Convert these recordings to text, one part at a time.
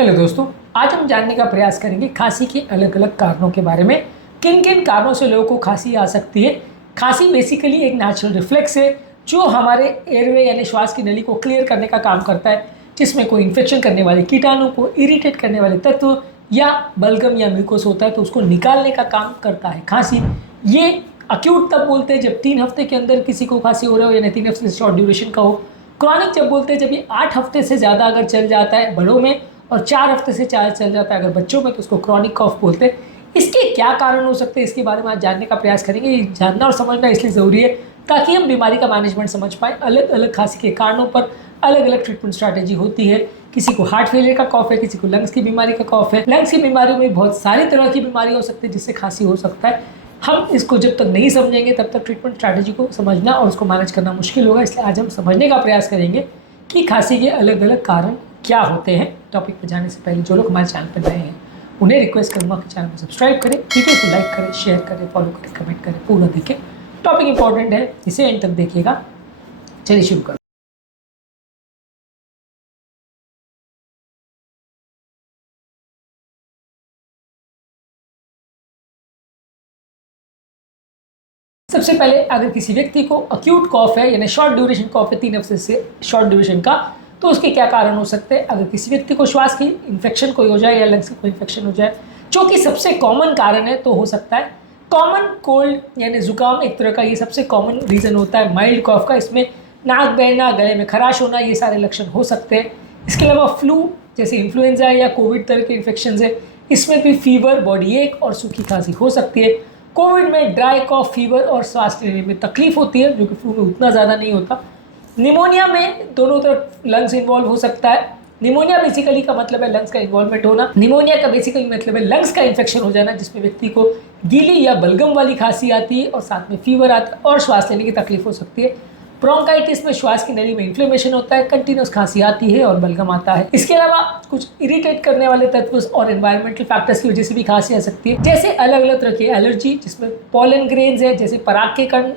Hello दोस्तों, आज हम जानने का प्रयास करेंगे खांसी के अलग अलग कारणों के बारे में। किन किन कारणों से लोगों को खांसी आ सकती है। खांसी बेसिकली एक नेचुरल रिफ्लेक्स है जो हमारे एयरवे यानी श्वास की नली को क्लियर करने का काम करता है, जिसमें कोई इन्फेक्शन करने वाले कीटाणु को इरिटेट करने वाले तत्व या बलगम या म्यूकोस होता है तो उसको निकालने का काम करता है खांसी। ये अक्यूट तब बोलते हैं जब 3 हफ्ते के अंदर किसी को खांसी हो रहा हो, यानी 3 हफ्ते से शॉर्ट ड्यूरेशन का हो। क्रॉनिक जब बोलते हैं जब ये 8 हफ्ते से ज़्यादा अगर चल जाता है बड़ों में और 4 हफ्ते से ज़्यादा चल जाता है अगर बच्चों में, तो उसको क्रॉनिक कॉफ बोलते हैं। इसके क्या कारण हो सकते हैं इसके बारे में आज जानने का प्रयास करेंगे। ये जानना और समझना इसलिए ज़रूरी है ताकि हम बीमारी का मैनेजमेंट समझ पाएँ। अलग अलग खांसी के कारणों पर अलग अलग ट्रीटमेंट स्ट्रैटेजी होती है। किसी को हार्ट फेलियर का कॉफ है, किसी को लंग्स की बीमारी का कॉफ है। लंग्स की बीमारियों में बहुत सारी तरह की बीमारी हो सकती है जिससे खांसी हो सकता है। हम इसको जब तक नहीं समझेंगे तब तक ट्रीटमेंट स्ट्रैटेजी को समझना और उसको मैनेज करना मुश्किल होगा। इसलिए आज हम समझने का प्रयास करेंगे कि खांसी के अलग अलग कारण क्या होते हैं। टॉपिक पर जाने से पहले जो लोग हमारे चैनल पर नए हैं उन्हें रिक्वेस्ट करूँगा कि चैनल को सब्सक्राइब करें, वीडियो को लाइक करें, शेयर करें, फॉलो करें, कमेंट करें, पूरा देखें। टॉपिक इंपॉर्टेंट है, इसे एंड तक देखिएगा। चलिए शुरू करें। सबसे पहले अगर किसी व्यक्ति को अक्यूट कॉफ है यानी शॉर्ट ड्यूरेशन कॉफ है 3 हफ्ते से शॉर्ट ड्यूरेशन का, तो उसके क्या कारण हो सकते हैं। अगर किसी व्यक्ति को श्वास की इन्फेक्शन कोई हो जाए या लंग्स की कोई इन्फेक्शन हो जाए, जो कि सबसे कॉमन कारण है, तो हो सकता है कॉमन कोल्ड यानी जुकाम एक तरह का, ये सबसे कॉमन रीज़न होता है माइल्ड कॉफ का। इसमें नाक बहना, गले में खराश होना, ये सारे लक्षण हो सकते हैं। इसके अलावा फ्लू जैसे इन्फ्लुएंजा या कोविड तरह के इन्फेक्शन है, इसमें भी फीवर, बॉडी एक और सूखी खांसी हो सकती है। कोविड में ड्राई कॉफ, फीवर और सांस लेने में तकलीफ होती है, जो कि फ्लू में उतना ज़्यादा नहीं होता। निमोनिया में दोनों तरफ लंग्स इन्वॉल्व हो सकता है। निमोनिया बेसिकली का मतलब है लंग्स का इन्वॉल्वमेंट होना। निमोनिया का बेसिकली मतलब है लंग्स का इन्फेक्शन हो जाना, जिसमें व्यक्ति को गीली या बलगम वाली खांसी आती है और साथ में फीवर आता है और श्वास लेने की तकलीफ हो सकती है। ब्रोंकाइटिस में श्वास की नली में इन्फ्लेमेशन होता है, कंटिन्यूस खांसी आती है और बलगम आता है। इसके अलावा कुछ इरिटेट करने वाले तत्व और एनवायरमेंटल फैक्टर्स की वजह से भी खांसी आ सकती है, जैसे अलग अलग तरह की एलर्जी, जिसमें पॉलन ग्रेन्स है, जैसे पराग के कण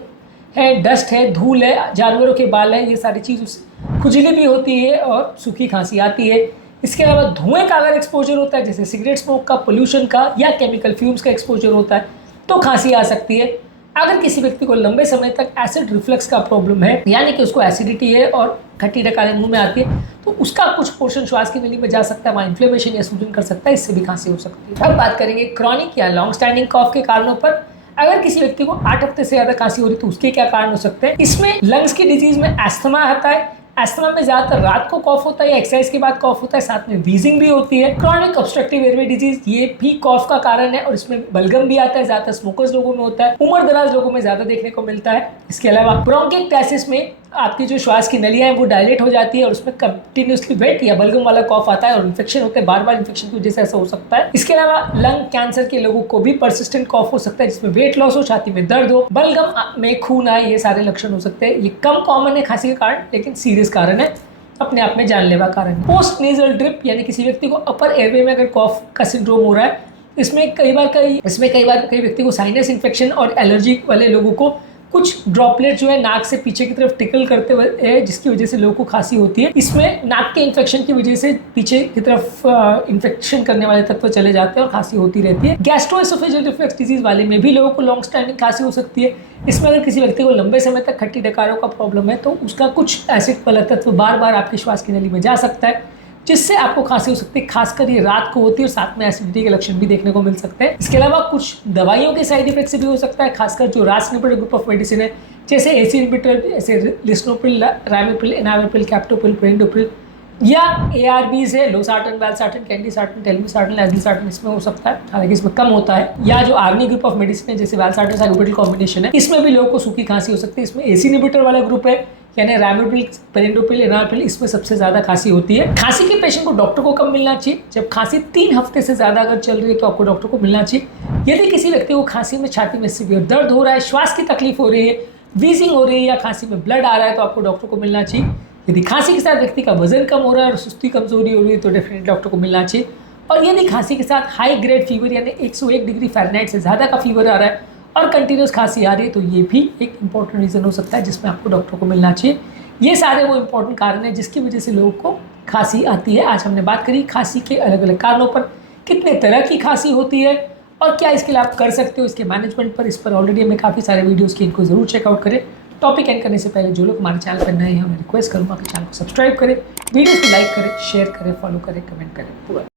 है, डस्ट है, धूल है, जानवरों के बाल है, ये सारी चीज़ खुजली भी होती है और सूखी खांसी आती है। इसके अलावा धुएं का अगर एक्सपोजर होता है, जैसे सिगरेट स्मोक का, पोल्यूशन का या केमिकल फ्यूम्स का एक्सपोजर होता है, तो खांसी आ सकती है। अगर किसी व्यक्ति को लंबे समय तक एसिड रिफ्लक्स का प्रॉब्लम है, यानी कि उसको एसिडिटी है और खट्टी डकारें मुंह में आती है, तो उसका कुछ पोर्शन श्वास की नली में जा सकता है, वहाँ इन्फ्लेमेशन या सूजन कर सकता है, इससे भी खांसी हो सकती है। अब बात करेंगे क्रॉनिक या लॉन्ग स्टैंडिंग कॉफ के कारणों पर। अगर किसी व्यक्ति को 8 हफ्ते से ज़्यादा खांसी हो रही है तो उसके क्या कारण हो सकते हैं। इसमें लंग्स की डिजीज में एस्थमा आता है। एस्थमा में ज़्यादातर रात को कॉफ होता है या एक्सरसाइज के बाद कॉफ होता है, साथ में वीजिंग भी होती है। क्रॉनिक ऑब्स्ट्रक्टिव एयरवे डिजीज, ये भी कॉफ का कारण है और इसमें बलगम भी आता है, ज़्यादातर स्मोकर्स लोगों में होता है, उम्र दराज लोगों में ज़्यादा देखने को मिलता है। इसके अलावा ब्रोंकिएक्टासिस में आपकी जो श्वास की नलियाँ हैं वो डायलेट हो जाती है और उसमें कंटिन्यूसली वेट या बलगम वाला कॉफ आता है और इन्फेक्शन होते हैं, बार बार इन्फेक्शन की वजह से ऐसा हो सकता है। इसके अलावा लंग कैंसर के लोगों को भी परसिस्टेंट कॉफ हो सकता है, जिसमें वेट लॉस हो, छाती में दर्द हो, बलगम में खून आए, ये सारे लक्षण हो सकते हैं। ये कम कॉमन है खांसी के कारण, लेकिन सीरियस कारण है, अपने आप में जानलेवा कारण है। पोस्ट नेजल ड्रिप यानी किसी व्यक्ति को अपर एयरवे में अगर कॉफ का सिंड्रोम हो रहा है, इसमें कई बार कई व्यक्ति को साइनस इन्फेक्शन और एलर्जी वाले लोगों को कुछ ड्रॉपलेट जो है नाक से पीछे की तरफ टिकल करते हुए है, जिसकी वजह से लोगों को खांसी होती है। इसमें नाक के इन्फेक्शन की वजह से पीछे की तरफ इन्फेक्शन करने वाले तत्व चले जाते हैं और खांसी होती रहती है। गैस्ट्रोएसोफेजियल रिफ्लक्स डिजीज वाले में भी लोगों को लॉन्ग स्टैंडिंग खांसी हो सकती है। इसमें अगर किसी व्यक्ति को लंबे समय तक खट्टी डकारों का प्रॉब्लम है तो उसका कुछ एसिड वाला तत्व बार बार आपकी श्वास की नली में जा सकता है, जिससे आपको खांसी हो सकती है। खासकर ये रात को होती है और साथ में एसिडिटी के लक्षण भी देखने को मिल सकते हैं। इसके अलावा कुछ दवाइयों के साइड इफेक्ट से भी हो सकता है, खासकर जो रास इनहिबिटर ग्रुप ऑफ मेडिसिन है, जैसे एसी इनहिबिटर, जैसे लिस्नोप्रिल, रामिप्रिल, एनामिप्रिल, कैप्टोप्रिल, पेरिंडोप्रिल, या ARBs है, लोसार्टन, वैल्सार्टन, कैंडिसार्टन, टेलमिसार्टन, लेजिसार्टन, इसमें हो सकता है, हालांकि इसमें कम होता है। या जो आर्नी ग्रुप ऑफ मेडिसिन है, जैसे वैल्सार्टन साइक्लोपेंटिल कॉम्बिनेशन है, इसमें भी लोगों को सूखी खांसी हो सकती है। इसमें एसी इनहिबिटर वाला ग्रुप है, यानी रामिप्रिल, पेरिंडोप्रिल, एनामिप्रिल, इसमें सबसे ज़्यादा खांसी होती है। खांसी के पेशेंट को डॉक्टर को कब मिलना चाहिए? जब खांसी 3 हफ्ते से ज़्यादा अगर चल रही है तो आपको डॉक्टर को मिलना चाहिए। यदि किसी व्यक्ति को खांसी में छाती में सीवियर दर्द हो रहा है, श्वास की तकलीफ हो रही है, वीजिंग हो रही है या खांसी में ब्लड आ रहा है, तो आपको डॉक्टर को मिलना चाहिए। यदि खांसी के साथ व्यक्ति का वजन कम हो रहा है और सुस्ती कमजोरी हो रही है तो डेफिनेटली डॉक्टर को मिलना चाहिए। और यदि खांसी के साथ हाई ग्रेड फीवर यानी 101 डिग्री फ़ारेनहाइट से ज़्यादा का फीवर आ रहा है और कंटिन्यूस खांसी आ रही है, तो ये भी एक इंपॉर्टेंट रीज़न हो सकता है जिसमें आपको डॉक्टर को मिलना चाहिए। ये सारे वो इंपॉर्टेंट कारण हैं जिसकी वजह से लोगों को खांसी आती है। आज हमने बात करी खांसी के अलग अलग कारणों पर, कितने तरह की खांसी होती है और क्या इसके लिए आप कर सकते हो, इसके मैनेजमेंट पर। इस पर ऑलरेडी हमने काफ़ी सारे वीडियोज़ की, इनको ज़रूर चेकआउट करें। टॉपिक एंड करने से पहले जो लोग हमारे चैनल पर नए हैं, मैं रिक्वेस्ट करूँगा कि चैनल को सब्सक्राइब करें, वीडियोज़ को लाइक करें, शेयर करें, फॉलो करें, कमेंट करें।